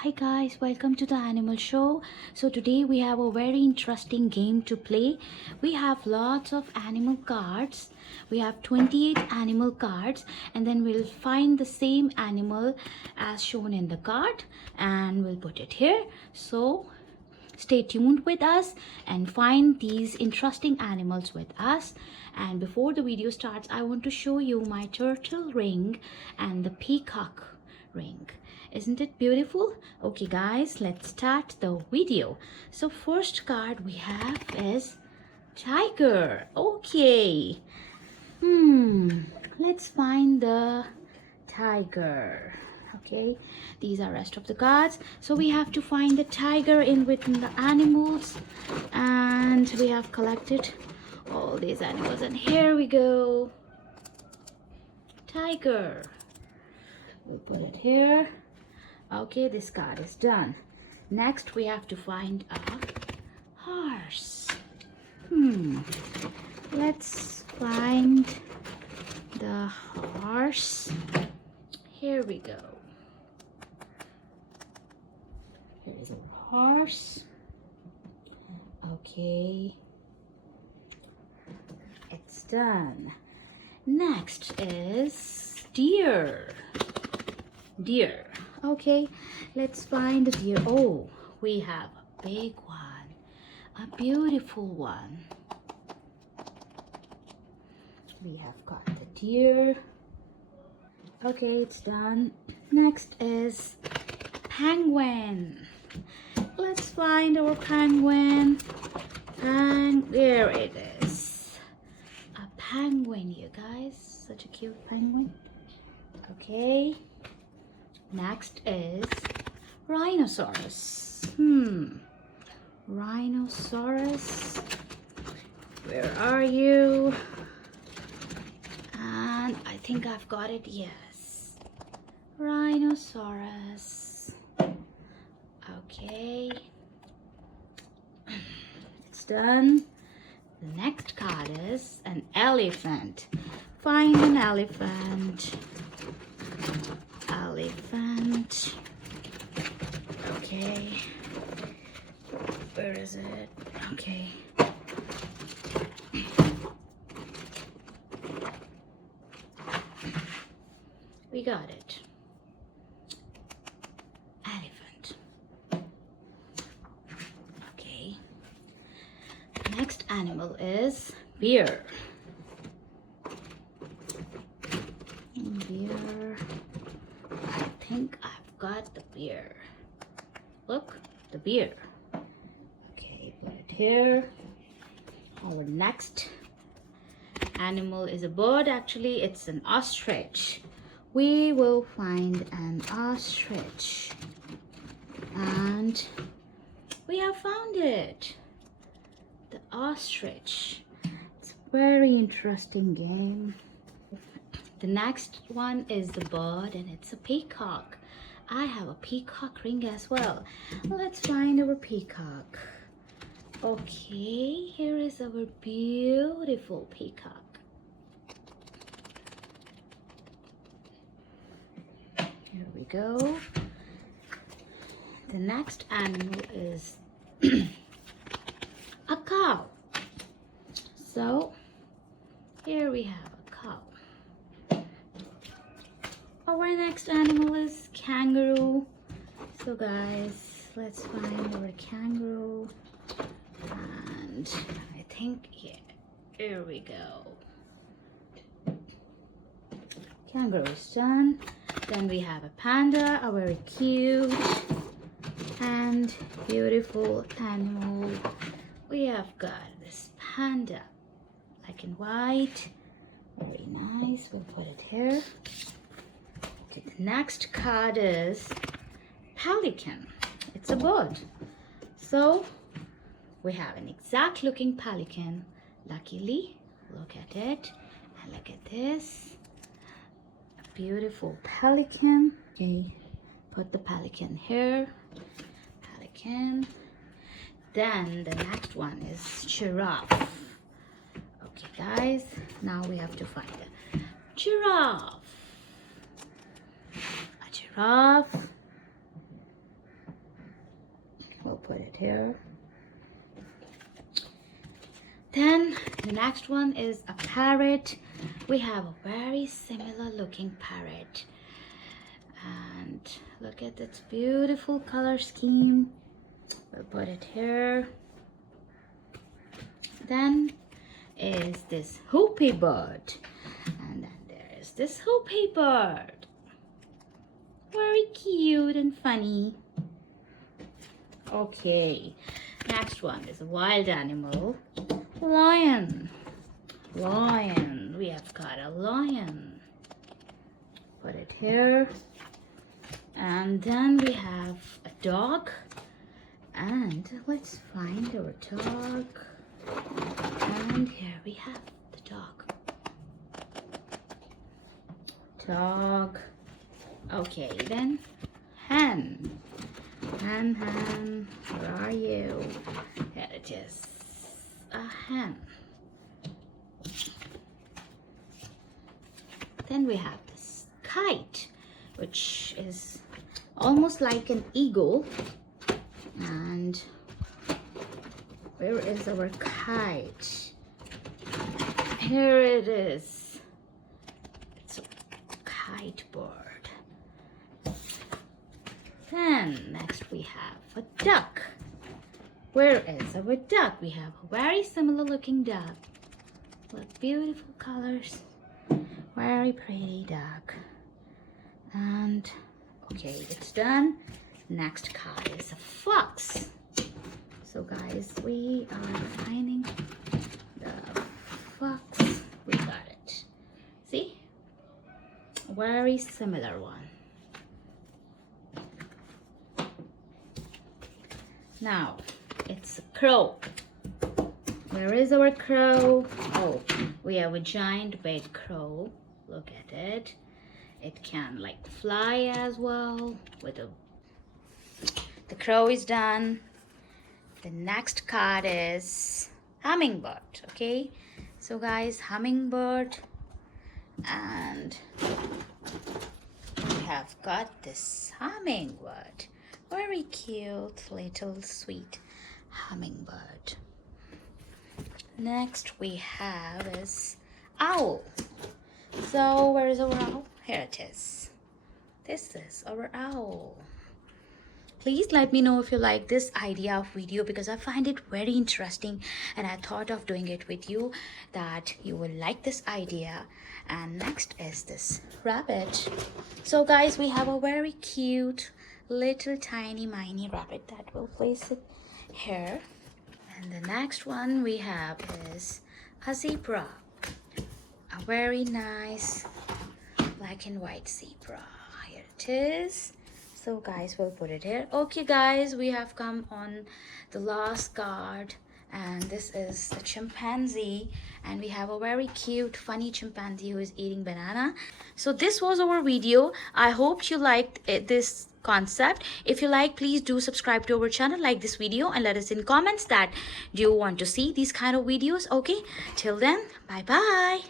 Hi guys, welcome to the Animal Show. So today we have a very interesting game to play. We have lots of animal cards. We have 28 animal cards, and then we'll find the same animal as shown in the card and we'll put it here. So stay tuned with us and find these interesting animals with us. And before the video starts, I want to show you my turtle ring and the peacock ring. Isn't it beautiful? Okay guys, let's start the video. So first card we have is tiger. Okay, let's find the tiger. Okay, these are rest of the cards. So we have to find the tiger in within the animals, and we have collected all these animals, and here we go. Tiger, we'll put it here. Okay, this card is done. Next we have to find a horse. Let's find the horse. Here we go. Here is a horse. Okay, it's done. Next is deer. Deer. Okay, let's find the deer. Oh, we have a big one, a beautiful one. We have got the deer. Okay, it's done. Next is penguin. Let's find our penguin. And there it is. A penguin, you guys. Such a cute penguin. Okay. Next is rhinoceros. Rhinoceros. Where are you? And I think I've got it. Yes. Rhinoceros. Okay. It's done. The next card is an elephant. Find an elephant. Elephant. Okay. Where is it? Okay. We got it. Elephant. Okay. Next animal is bear. Bear. I think I've got the bear. Look, the bear. Okay, put it here. Our next animal is a bird. Actually, it's an ostrich. We will find an ostrich. And we have found it. The ostrich. It's a very interesting game. The next one is the bird, and it's a peacock. I have a peacock ring as well. Let's find our peacock. Okay, here is our beautiful peacock. Here we go. The next animal is a cow. So here we have a cow. Our next animal is kangaroo. So guys, let's find our kangaroo. And I think, yeah, here we go. Kangaroo is done. Then we have a panda, a very cute and beautiful animal. We have got this panda, black and white. Very nice. We'll put it here. Okay, the next card is pelican. It's a bird. So we have an exact looking pelican. Luckily, look at it and look at this. A beautiful pelican. Okay, put the pelican here. Pelican. Then the next one is giraffe. Okay guys, now we have to find a giraffe. A giraffe. put it here. Then the next one is a parrot. We have a very similar looking parrot. And look at its beautiful color scheme. We'll put it here. Then is this hoopy bird. And then there is this hoopy bird. Very cute and funny. Okay, next one is a wild animal. Lion. Lion. We have got a lion. Put it here. And then we have a dog. And let's find our dog. And here we have the dog. Dog. Okay, then hen. Hen, where are you? Here it is. A hen. Then we have this kite, which is almost like an eagle. And where is our kite? Here it is. It's a kite bird. Then next we have a duck. Where is our duck? We have a very similar looking duck with beautiful colors. Very pretty duck. And okay, it's done. Next card is a fox. So guys, we are finding the fox. We got it. See? A very similar one. Now, it's a crow. Where is our crow? Oh, we have a giant big crow. Look at it. It can like fly as well. The crow is done. The next card is hummingbird. Okay, so guys, hummingbird, and we have got this hummingbird. Very cute, little sweet hummingbird. Next we have is owl. So where is our owl? Here it is. This is our owl. Please let me know if you like this idea of video, because I find it very interesting and I thought of doing it with you, that you will like this idea. And next is this rabbit. So guys, we have a very cute little tiny mini rabbit that will place it here. And the next one we have is a zebra. A very nice black and white zebra. Here it is. So guys, we'll put it here. Okay guys, we have come on the last card, and this is the chimpanzee, and we have a very cute funny chimpanzee who is eating banana. So this was our video. I hope you liked this concept. If you like, please do subscribe to our channel, like this video, and let us in comments that do you want to see these kind of videos. Okay, till then, bye bye.